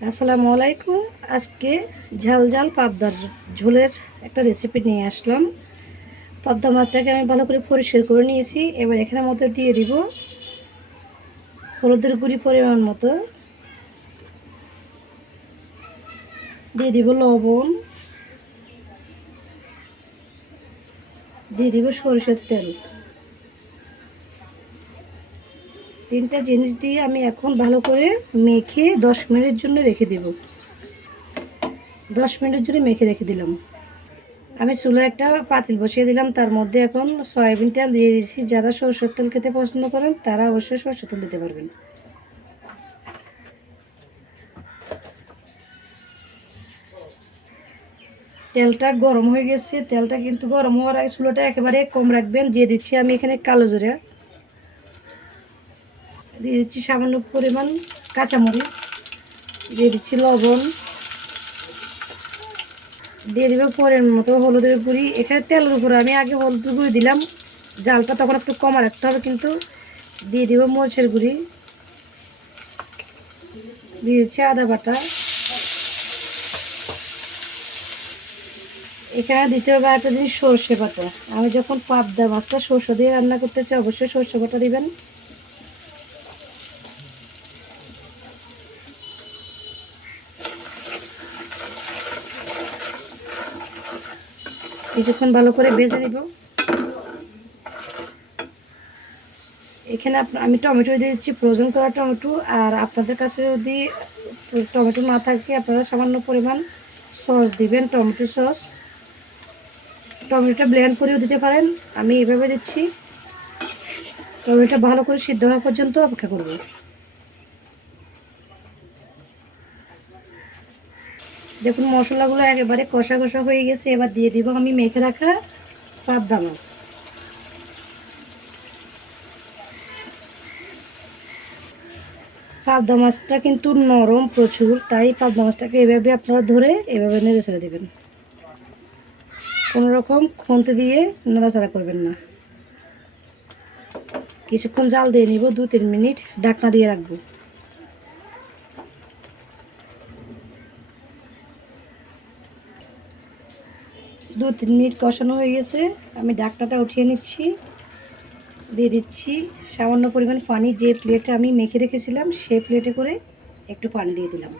আসসালামু আলাইকুম। আজকে ঝাল ঝাল পাবদার ঝোলের একটা রেসিপি নিয়ে আসলাম। পাবদা মাছটাকে আমি ভালো করে পরিষ্কার করে নিয়েছি। এবার এখানে মতো দিয়ে দিব হলুদের গুঁড়ি পরিমাণ মতো। দিয়ে দিব লবণ। দিয়ে দিব সরষের তেল। তিনটা জিনিস দিয়ে আমি এখন ভালো করে মেখে দশ মিনিটের জন্য রেখে দেব। দশ মিনিটের জন্য মেখে রেখে দিলাম। আমি চুলো একটা পাতিল বসিয়ে দিলাম, তার মধ্যে এখন সয়াবিন তেল দিয়ে দিয়েছি। যারা সরষের তেল খেতে পছন্দ করেন, তারা অবশ্যই সরষের তেল দিতে পারবেন। তেলটা গরম হয়ে গেছে। তেলটা কিন্তু গরম হওয়ার আগে চুলোটা একেবারে কম রাখবেন। দিয়ে দিচ্ছি আমি এখানে কালো জোরে। দিয়ে দিচ্ছি সামান্য পরিমাণ কাঁচামরিচ, দিয়ে দিচ্ছি লবণ। দিয়ে দেবো পরের মতো হলুদের গুঁড়ি। এখানে তেলের উপরে আমি আগে হলুদের গুঁড়ি দিলাম। জালটা তখন একটু কমা রাখতে হবে কিন্তু। দিয়ে দিব মরিচের গুঁড়ি। দিয়ে দিচ্ছি আদা বাটা। এখানে দিতে হবে একটা জিনিস সর্ষে বাটা। আমি যখন পাবদা মাছটা সর্ষে দিয়ে রান্না করতেছি অবশ্যই সর্ষে বাটা দিবেন। কিছুক্ষণ ভালো করে ভেজে নিব। এখানে আমি টমেটো দিয়ে দিচ্ছি ফ্রোজেন করা টমেটো, আর আপনাদের কাছে যদি টমেটো না থাকে, আপনারা সামান্য পরিমাণ সস দিবেন, টমেটো সস টমেটোটা ব্লেন্ড করেও দিতে পারেন। আমি এভাবে দিচ্ছি। টমেটোটা ভালো করে সিদ্ধ হওয়া পর্যন্ত অপেক্ষা করব। দেখুন, মশলাগুলো একেবারে কষা কষা হয়ে গেছে, এবার দিয়ে দিব আমি মেখে রাখা পাবদা মাছ। পাবদা মাছটা কিন্তু নরম প্রচুর, তাই পাবদা মাছটাকে এভাবে আপনারা ধরে এভাবে নেড়ে দেবেন। কোনো রকম খুন্তি দিয়ে নাড়াচাড়া করবেন না। কিছুক্ষণ জাল দিয়ে নিব দু তিন মিনিট ঢাকনা দিয়ে রাখব। দু তিন মিনিট কষানো হয়ে গেছে। আমি ডাকটাটা উঠিয়ে নিচ্ছি। দিয়ে দিচ্ছি সামান্য পরিমাণ পানি। যে প্লেটে আমি মেখে রেখেছিলাম সেই প্লেটে করে একটু পানি দিয়ে দিলাম।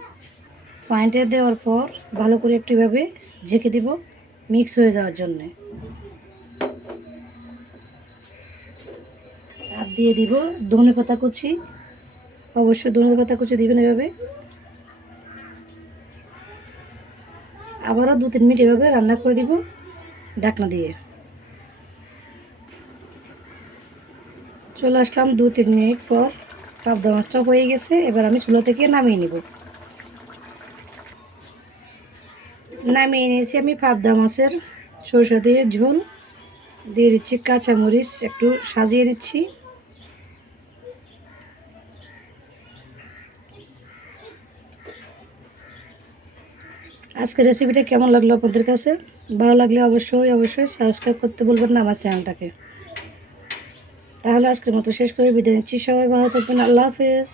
পানিটা দেওয়ার পর ভালো করে একটু এভাবে ঝেঁকে দিব মিক্স হয়ে যাওয়ার জন্যে। আর দিয়ে দিব ধনে পাতা কুচি। অবশ্যই ধনে পাতা কুচি দিবেন এভাবে। আবারও দু তিন মিনিট এভাবে রান্না করে দিব ডাকনা দিয়ে। চলে আসলাম দু তিন মিনিট পর পাবদা মাছটা হয়ে গেছে, এবার আমি চুলো থেকে নামিয়ে নিব। নামিয়ে নিয়েছি আমি পাবদা মাছের সরষে দিয়ে ঝোল। দিয়ে দিচ্ছি কাঁচামরিচ, একটু সাজিয়ে দিচ্ছি আজকের রেসিপিটা কেমন লাগল আপনাদের কাছে? ভালো লাগলে অবশ্যই অবশ্যই সাবস্ক্রাইব করতে বলবেন না আমার চ্যানেলটাকে। তাহলে আজকের মতো শেষ করে বিদায় নিচ্ছি। সবাই ভালো থাকবেন। আল্লাহ হাফেজ।